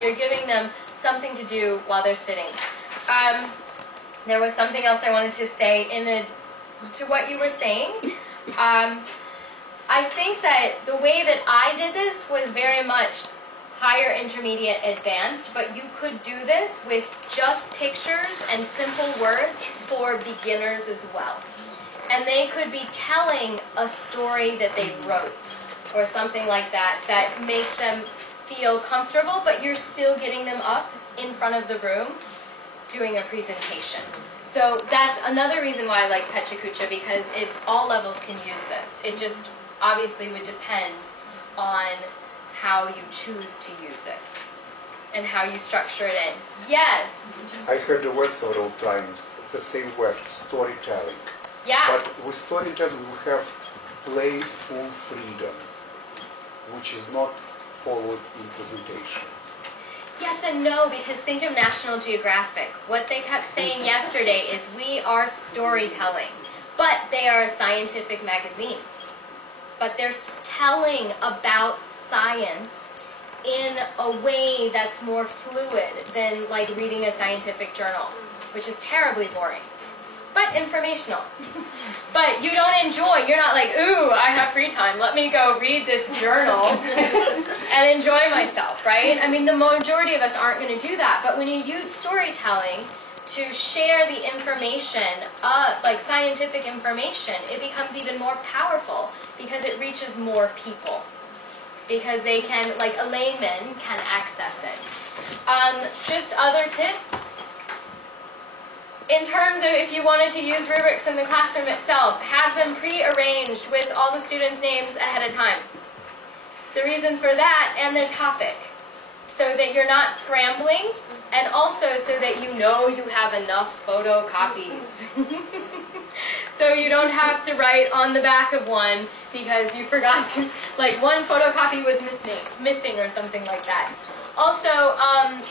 You're giving them something to do while they're sitting. There was something else I wanted to say to what you were saying. I think that the way that I did this was very much higher, intermediate, advanced, but you could do this with just pictures and simple words for beginners as well. And they could be telling a story that they wrote or something like that that makes them feel comfortable, but you're still getting them up in front of the room doing a presentation. So that's another reason why I like PechaKucha, because it's all levels can use this. It just obviously would depend on how you choose to use it and how you structure it in. Yes? I heard the word several times, the same word, storytelling. Yeah. But with storytelling we have playful freedom, which is not followed in presentation. Yes and no, because think of National Geographic. What they kept saying yesterday is we are storytelling, but they are a scientific magazine. But they're telling about science in a way that's more fluid than like reading a scientific journal, which is terribly boring, but informational. But you don't enjoy, you're not like, ooh, I have free time, let me go read this journal and enjoy myself, right? I mean, the majority of us aren't going to do that, but when you use storytelling to share the information, like scientific information, it becomes even more powerful because it reaches more people. Because they can, like a layman, can access it. Just other tips. In terms of if you wanted to use rubrics in the classroom itself, have them pre-arranged with all the students' names ahead of time. The reason for that, and their topic, so that you're not scrambling, and also so that you know you have enough photocopies. So you don't have to write on the back of one because you forgot to, like one photocopy was missing or something like that. Also,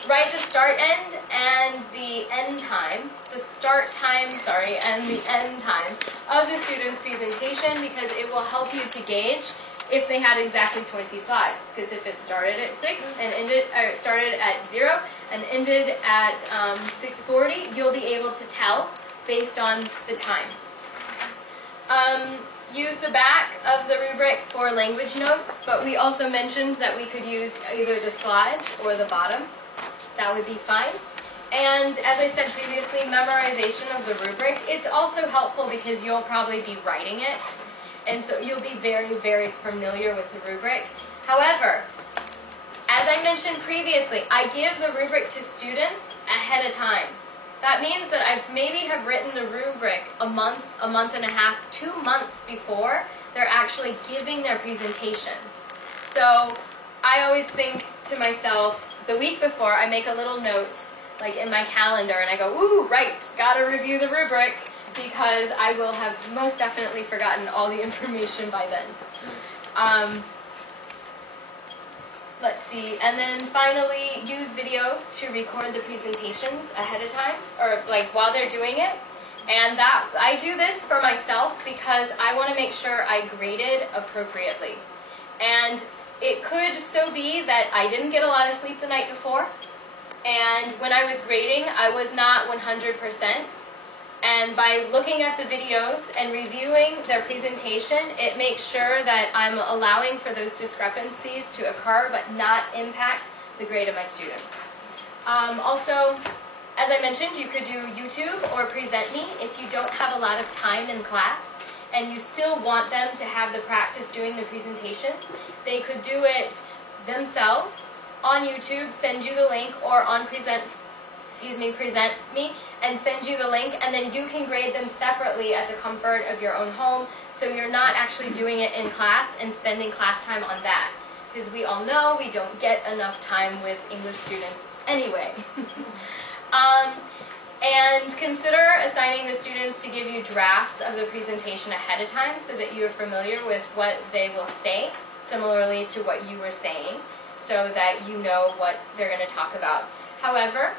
write the start end and the end time, the start time, sorry, and the end time of the student's presentation, because it will help you to gauge if they had exactly 20 slides. Because if it started at 6 and ended, or started at 0 and ended at 6:40, you'll be able to tell based on the time. Use the back of the rubric for language notes, but we also mentioned that we could use either the slides or the bottom. That would be fine. And as I said previously, memorization of the rubric, it's also helpful because you'll probably be writing it, and so you'll be very, very familiar with the rubric. However, as I mentioned previously, I give the rubric to students ahead of time. That means that I maybe have written the rubric a month and a half, 2 months before they're actually giving their presentations. So I always think to myself, the week before, I make a little note like in my calendar and I go, ooh, right, gotta review the rubric, because I will have most definitely forgotten all the information by then. Let's see, and then finally use video to record the presentations ahead of time, or like while they're doing it. And that I do this for myself because I want to make sure I graded appropriately. And it could so be that I didn't get a lot of sleep the night before, and when I was grading I was not 100%. And by looking at the videos and reviewing their presentation, it makes sure that I'm allowing for those discrepancies to occur but not impact the grade of my students. Also, as I mentioned, you could do YouTube or PresentMe if you don't have a lot of time in class and you still want them to have the practice doing the presentations. They could do it themselves on YouTube, send you the link, or on PresentMe, and send you the link, and then you can grade them separately at the comfort of your own home, so you're not actually doing it in class and spending class time on that, because we all know we don't get enough time with English students anyway. And consider assigning the students to give you drafts of the presentation ahead of time so that you're familiar with what they will say, similarly to what you were saying, so that you know what they're going to talk about. However,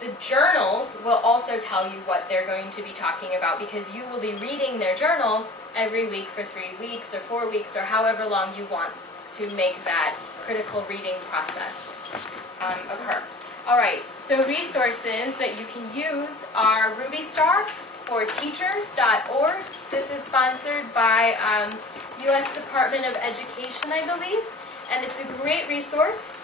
the journals will also tell you what they're going to be talking about, because you will be reading their journals every week for 3 weeks or 4 weeks or however long you want to make that critical reading process. So resources that you can use are RubyStar4Teachers.org. This is sponsored by U.S. Department of Education, I believe, and it's a great resource.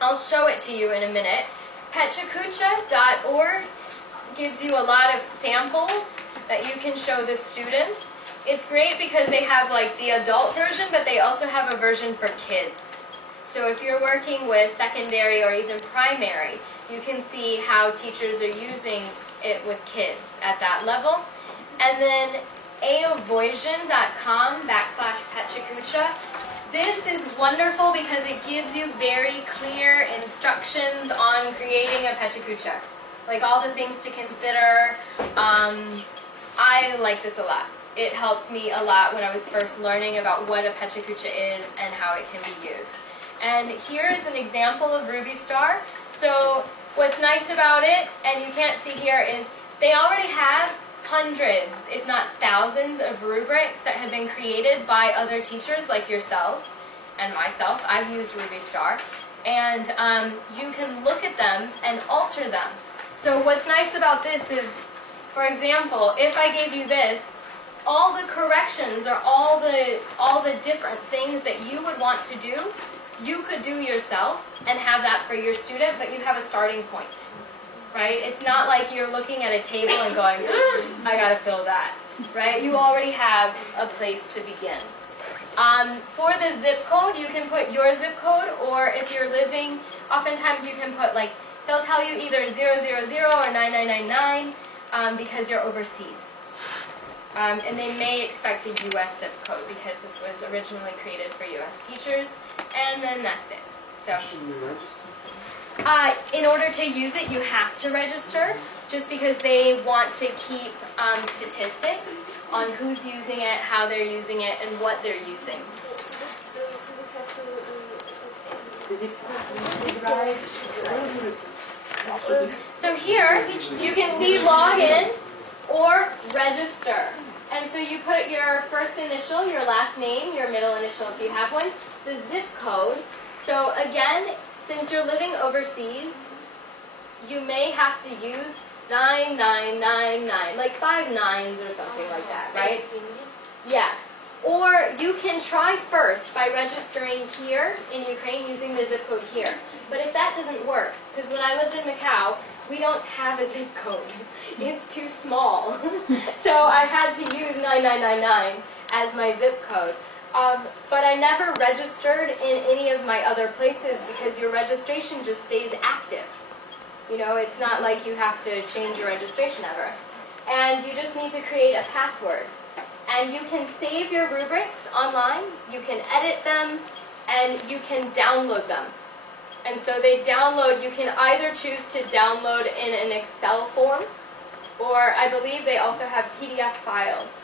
I'll show it to you in a minute. Pechakucha.org gives you a lot of samples that you can show the students. It's great because they have like the adult version, but they also have a version for kids. So if you're working with secondary or even primary, you can see how teachers are using it with kids at that level. And then aavoision.com/Pechakucha. This is wonderful because it gives you very clear instructions on creating a Pechakucha. Like all the things to consider. I like this a lot. It helped me a lot when I was first learning about what a Pechakucha is and how it can be used. And here is an example of RubyStar. So what's nice about it, and you can't see here, is they already have hundreds, if not thousands, of rubrics that have been created by other teachers like yourselves and myself. I've used RubyStar. And you can look at them and alter them. So what's nice about this is, for example, if I gave you this, all the corrections or all the different things that you would want to do, you could do yourself and have that for your student, but you have a starting point, right? It's not like you're looking at a table and going, I gotta fill that, right? You already have a place to begin. For the zip code, you can put your zip code, or if you're living, oftentimes you can put like, they'll tell you either 000 or 9999 because you're overseas. And they may expect a U.S. zip code because this was originally created for U.S. teachers, and then that's it. So, in order to use it, you have to register, just because they want to keep statistics on who's using it, how they're using it, and what they're using. So here, you can see login or register. And so you put your first initial, your last name, your middle initial if you have one, the zip code. So again, since you're living overseas, you may have to use 9999, like 5 nines or something like that, right? Yeah. Or you can try first by registering here in Ukraine using the zip code here. But if that doesn't work, because when I lived in Macau, we don't have a zip code. It's too small. So I had to use 9999 as my zip code. But I never registered in any of my other places because your registration just stays active. You know, it's not like you have to change your registration ever. And you just need to create a password. And you can save your rubrics online, you can edit them, and you can download them. And so they download, you can either choose to download in an Excel form, or I believe they also have PDF files.